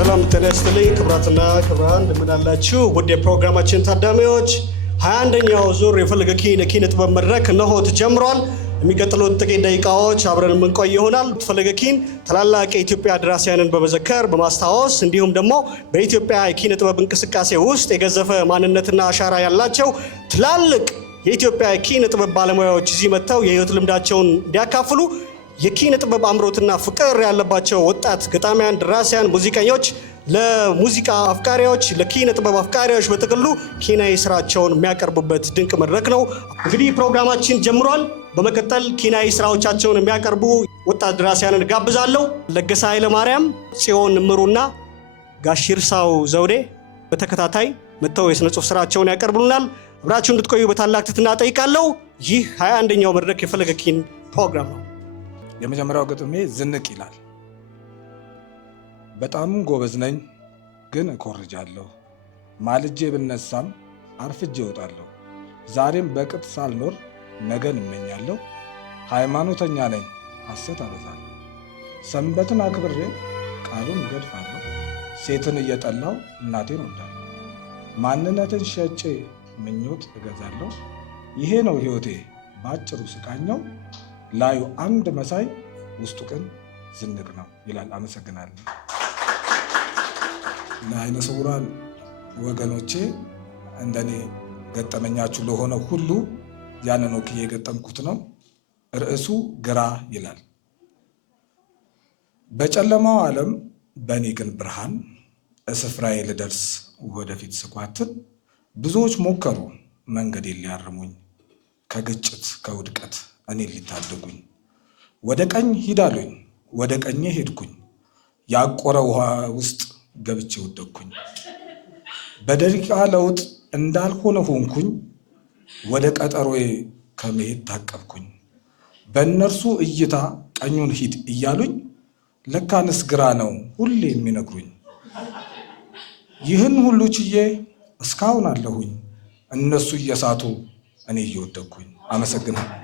ሰላም ተነስተልኝ ክብራትና ክብራን እንደምናላችሁ ውድ የፕሮግራማችን ታዳሚዎች 21ኛው ዙር የፈለገ ኪነ ጥበብ መድረክ እነሆ ተጀምሯል። የሚቀጥሉት ጥቂት ደቂቃዎች አብረን የምንቆይ ይሆናል። ፈለገ ኪን ታላላቅ የኢትዮጵያ ደራሲያንን በመዘከር በማስታወስ እንዲሁም ደግሞ በኢትዮጵያ የኪነ ጥበብ እንቅስቃሴ ውስጥ የገዘፈ ማንነትና አሻራ ያላቸው ትላልቅ የኢትዮጵያ ኪነ ጥበብ ባለሙያዎች እዚህ መጥተው የህይወት ልምዳቸውን እንዲያካፍሉ የኪነ ጥበብ አምሮትና ፍቅር ያለባቸው ወጣት ገጣሚያን፣ ደራሲያን፣ ሙዚቀኞች ለሙዚቃ አፍቃሪዎች፣ ለኪነ ጥበብ አፍቃሪዎች በጥቅሉ ኪናዊ ስራቸውን የሚያቀርቡበት ድንቅ መድረክ ነው። እንግዲህ ፕሮግራማችን ጀምሯል። በመቀጠል ኪናዊ ስራዎቻቸውን የሚያቀርቡ ወጣት ደራሲያንን ጋብዛለሁ። ለገሰ ኃይለ ማርያም፣ ጽዮን እምሩና ጋሽ ይርሳው ዘውዴ በተከታታይ መጥተው የሥነ ጽሑፍ ስራቸውን ያቀርቡልናል። አብራችሁ እንድትቆዩ በታላቅ ትህትና ጠይቃለሁ። ይህ 21ኛው መድረክ የፈለገ ኪን ፕሮግራም ነው። የመጀመሪያው ግጥሜ ዝንቅ ይላል። በጣም ጎበዝ ነኝ ግን እኮርጃለሁ። ማልጄ ብነሳም አርፍጄ እወጣለሁ። ዛሬም በቅጥ ሳልኖር ነገን እመኛለሁ። ሃይማኖተኛ ነኝ ሐሰት አበዛለሁ። ሰንበትን አክብሬ ቃሉን እገድፋለሁ። ሴትን እየጠላው እናቴን እወዳለሁ። ማንነትን ሸጬ ምኞት እገዛለሁ። ይሄ ነው ሕይወቴ በአጭሩ ስቃኘው። ላዩ አንድ መሳይ ውስጡ ግን ዝንቅ ነው ይላል። አመሰግናለሁ። ለዓይነ ስውራን ወገኖቼ እንደኔ ገጠመኛችሁ ለሆነ ሁሉ ያንን ወክዬ የገጠምኩት ነው። ርዕሱ ግራ ይላል። በጨለማው ዓለም በእኔ ግን ብርሃን እስፍራዬ ልደርስ ወደፊት ስኳትን ብዙዎች ሞከሩ መንገዴን ሊያርሙኝ ከግጭት ከውድቀት እኔ ሊታደጉኝ። ወደ ቀኝ ሂዳሉኝ ወደ ቀኜ ሄድኩኝ ያቆረ ውሃ ውስጥ ገብቼ ወደቅኩኝ። በደቂቃ ለውጥ እንዳልሆነ ሆንኩኝ ወደ ቀጠሮዬ ከመሄድ ታቀብኩኝ። በእነርሱ እይታ ቀኙን ሂድ እያሉኝ ለካንስ ግራ ነው ሁሌ የሚነግሩኝ። ይህን ሁሉ ችዬ እስካሁን አለሁኝ እነሱ እየሳቱ እኔ እየወደቅኩኝ። አመሰግናለሁ።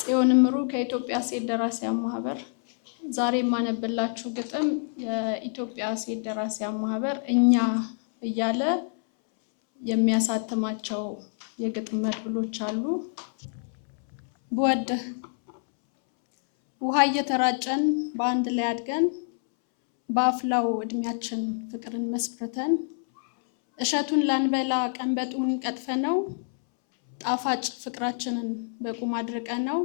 ጽዮን እምሩ ከኢትዮጵያ ሴት ደራሲያን ማህበር። ዛሬ የማነብላችሁ ግጥም የኢትዮጵያ ሴት ደራሲያን ማህበር እኛ እያለ የሚያሳትማቸው የግጥም መድብሎች አሉ። ብወድህ ውሃ እየተራጨን በአንድ ላይ አድገን በአፍላው እድሜያችን ፍቅርን መስርተን እሸቱን ላንበላ ቀንበጡን ቀጥፈነው ጣፋጭ ፍቅራችንን በቁም አድርቀነው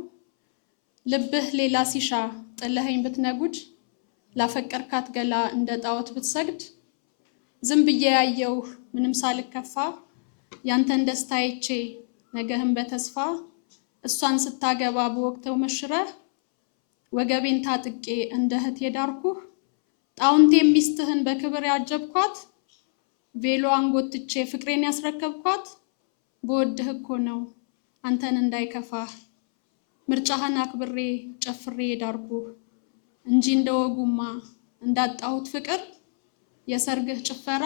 ልብህ ሌላ ሲሻ ጥለኸኝ ብትነጉድ ላፈቀርካት ገላ እንደ ጣዖት ብትሰግድ ዝም ብዬ ያየውህ ምንም ሳልከፋ ያንተን ደስታ አይቼ ነገህን በተስፋ እሷን ስታገባ በወቅተው መሽረህ ወገቤን ታጥቄ እንደ እህት የዳርኩህ ጣውንቴ ሚስትህን በክብር ያጀብኳት ቬሎ አንጎትቼ ፍቅሬን ያስረከብኳት በወድህ እኮ ነው አንተን እንዳይከፋህ ምርጫህን አክብሬ ጨፍሬ የዳርኩህ እንጂ እንደወጉማ እንዳጣሁት ፍቅር የሰርግህ ጭፈራ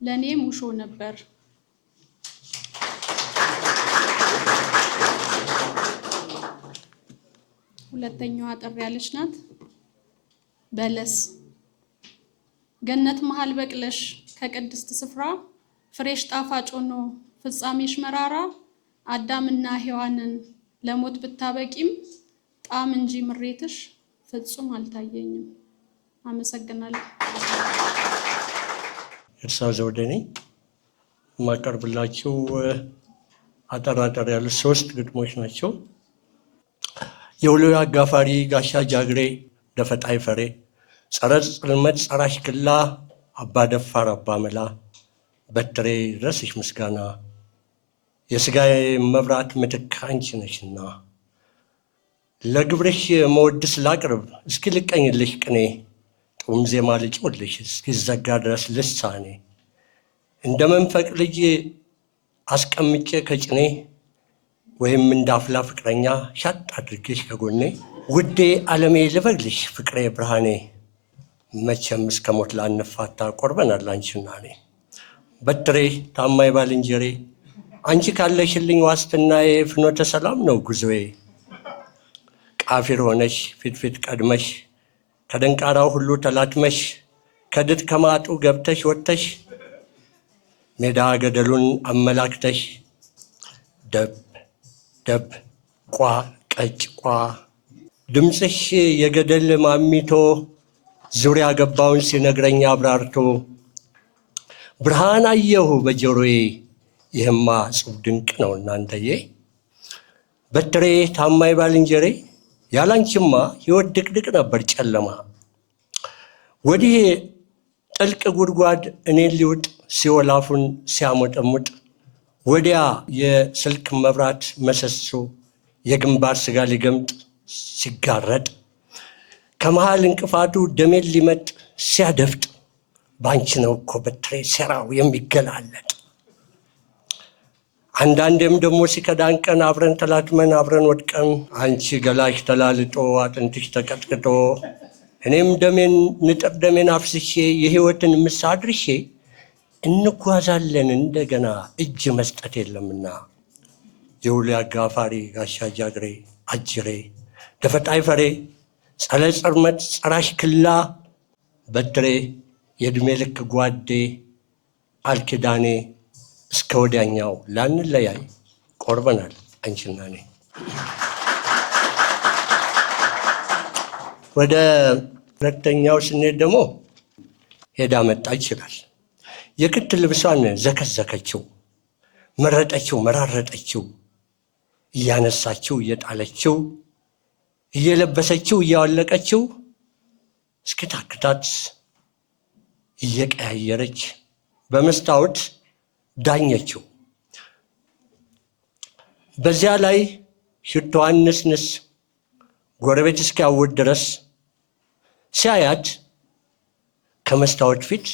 ለኔ ሙሾ ነበር። ሁለተኛዋ አጠር ያለች ናት። በለስ ገነት መሃል በቅለሽ ከቅድስት ስፍራ ፍሬሽ ጣፋጭ ሆኖ ፍጻሜሽ መራራ አዳምና ሔዋንን ለሞት ብታበቂም ጣም እንጂ ምሬትሽ ፍጹም አልታየኝም። አመሰግናለሁ። ይርሳው ዘውዴ ነኝ። የማቀርብላችሁ አጠር ያሉ 3 ግጥሞች ናቸው። የውሎ አጋፋሪ ጋሻ ጃግሬ ደፈጣይ ፈሬ ጸረ ጽልመት ጸረ አሽክላ አባ ደፋር አባ መላ በትሬ ድረስሽ ምስጋና የሥጋዬ መብራት ምትክ አንቺ ነሽና ለግብርሽ መወድስ ላቅርብ እስኪ ልቀኝልሽ ቅኔ ጡም ዜማ ልጭውልሽ እስኪዘጋ ድረስ ልሳኔ እንደ መንፈቅ ልጅ አስቀምጬ ከጭኔ ወይም እንዳፍላ ፍቅረኛ ሻጥ አድርጌሽ ከጎኔ ውዴ ዓለሜ ልበልሽ ፍቅሬ ብርሃኔ መቼም እስከ ሞት ላንፋታ ቆርበናል አንቺና እኔ በትሬ ታማኝ ባልንጀሬ አንቺ ካለሽልኝ ዋስትናዬ ፍኖተ ሰላም ነው ጉዞዬ ቃፊር ሆነሽ ፊት ቀድመሽ ከደንቃራው ሁሉ ተላትመሽ ከድጥ ከማጡ ገብተሽ ወጥተሽ ሜዳ ገደሉን አመላክተሽ ደብ ደብ ቋ ቀጭ ቋ ድምፅሽ የገደል ማሚቶ ዙሪያ ገባውን ሲነግረኝ አብራርቶ ብርሃን አየሁ በጆሮዬ ይህማ ጽብ ድንቅ ነው እናንተዬ በትሬ ታማኝ ባልንጀሬ ያላንቺማ ሕይወት ድቅድቅ ነበር ጨለማ ወዲህ ጥልቅ ጉድጓድ እኔን ሊውጥ ሲወላፉን ሲያሞጠሙጥ ወዲያ የስልክ መብራት መሰሶ የግንባር ስጋ ሊገምጥ ሲጋረጥ ከመሃል እንቅፋቱ ደሜን ሊመጥ ሲያደፍጥ ባንቺ ነው እኮ በትሬ ሴራው የሚገላለጥ አንዳንዴም ደግሞ ሲከዳን ቀን አብረን ተላትመን አብረን ወድቀን አንቺ ገላሽ ተላልጦ አጥንትሽ ተቀጥቅጦ እኔም ደሜን ንጥር ደሜን አፍስሼ የሕይወትን ምሳ አድርሼ እንጓዛለን እንደገና እጅ መስጠት የለምና የውሌ አጋፋሪ ጋሻ ጃግሬ አጅሬ ደፈጣይ ፈሬ ጸለ ጽርመት ጸራሽ ክላ በትሬ የዕድሜ ልክ ጓዴ አልኪዳኔ እስከ ወዲያኛው ላንለያይ ቆርበናል አንቺና እኔ። ወደ ሁለተኛው ስንሄድ ደግሞ ሄዳ መጣ ይችላል። የክት ልብሷን ዘከዘከችው፣ መረጠችው፣ መራረጠችው፣ እያነሳችው፣ እየጣለችው፣ እየለበሰችው፣ እያወለቀችው እስክታክታት እየቀያየረች በመስታወት ዳኘችው። በዚያ ላይ ሽቶዋን ንስንስ ጎረቤት እስኪያውድ ድረስ ሲያያት ከመስታወት ፊት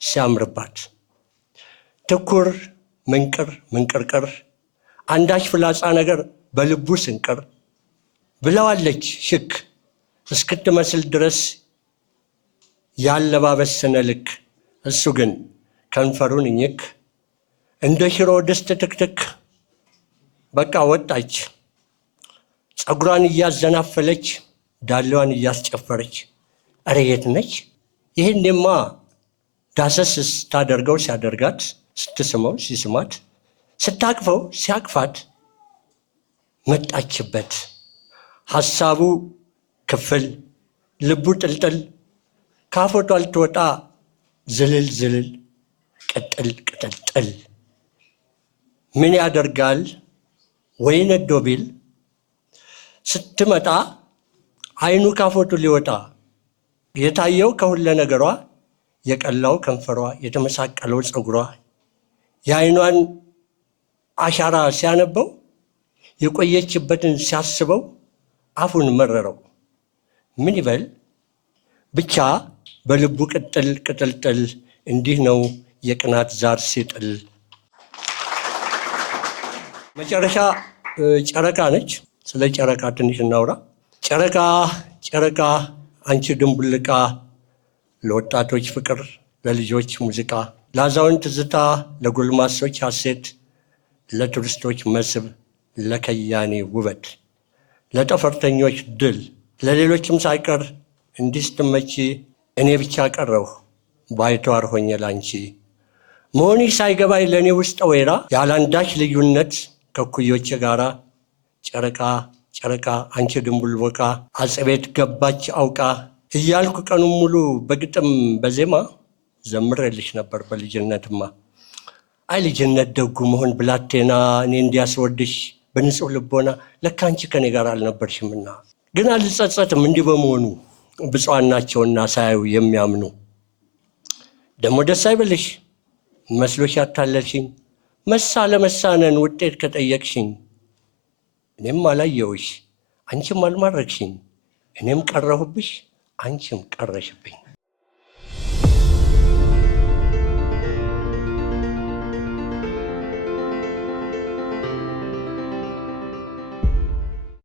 ሲያምርባት ትኩር ምንቅር ምንቅርቅር አንዳች ፍላጻ ነገር በልቡ ስንቅር ብለዋለች ሽክ እስክትመስል ድረስ ያለባበስ ስነ ልክ እሱ ግን ከንፈሩን እኝክ እንደ ሽሮ ድስት ትክትክ በቃ ወጣች ፀጉሯን እያዘናፈለች ዳሌዋን እያስጨፈረች እረ የት ነች ይህኔማ ዳሰስ ስታደርገው ሲያደርጋት ስትስመው ሲስማት ስታቅፈው ሲያቅፋት መጣችበት ሐሳቡ ክፍል ልቡ ጥልጥል ካፎቷ ልትወጣ ዝልል ዝልል ቅጥል ቅጥልጥል ምን ያደርጋል ወይ ነዶ ቢል ስትመጣ አይኑ ካፎቱ ሊወጣ የታየው ከሁለ ነገሯ የቀላው ከንፈሯ የተመሳቀለው ፀጉሯ የአይኗን አሻራ ሲያነበው የቆየችበትን ሲያስበው አፉን መረረው ምን ይበል ብቻ በልቡ ቅጥል ቅጥልጥል እንዲህ ነው የቅናት ዛር ሲጥል። መጨረሻ ጨረቃ ነች። ስለ ጨረቃ ትንሽ እናውራ። ጨረቃ ጨረቃ አንቺ ድንቡልቃ ለወጣቶች ፍቅር ለልጆች ሙዚቃ ለአዛውንት ትዝታ ለጎልማሶች ሐሴት ለቱሪስቶች መስህብ ለከያኔ ውበት ለጠፈርተኞች ድል ለሌሎችም ሳይቀር እንዲህ ስትመቺ እኔ ብቻ ቀረሁ ባይተዋር ሆኜ ላንቺ መሆንሽ ሳይገባኝ ለእኔ ውስጥ ወይራ ያላንዳች ልዩነት ከኩዮቼ ጋራ ጨረቃ ጨረቃ አንቺ ድንቡል ቦቃ አጽቤት ገባች አውቃ እያልኩ ቀኑን ሙሉ በግጥም በዜማ ዘምሬልሽ ነበር በልጅነትማ። አይ ልጅነት ደጉ መሆን ብላቴና እኔ እንዲያስወድሽ በንጹህ ልቦና ለካ አንቺ ከኔ ጋር አልነበርሽምና ግን አልጸጸትም እንዲህ በመሆኑ ብፁዓን ናቸውና ሳያዩ የሚያምኑ። ደሞ ደስ አይበልሽ መስሎሽ ያታለልሽኝ መሳ ለመሳነን ውጤት ከጠየቅሽኝ እኔም አላየውሽ አንቺም አልማረክሽኝ እኔም ቀረሁብሽ አንቺም ቀረሽብኝ።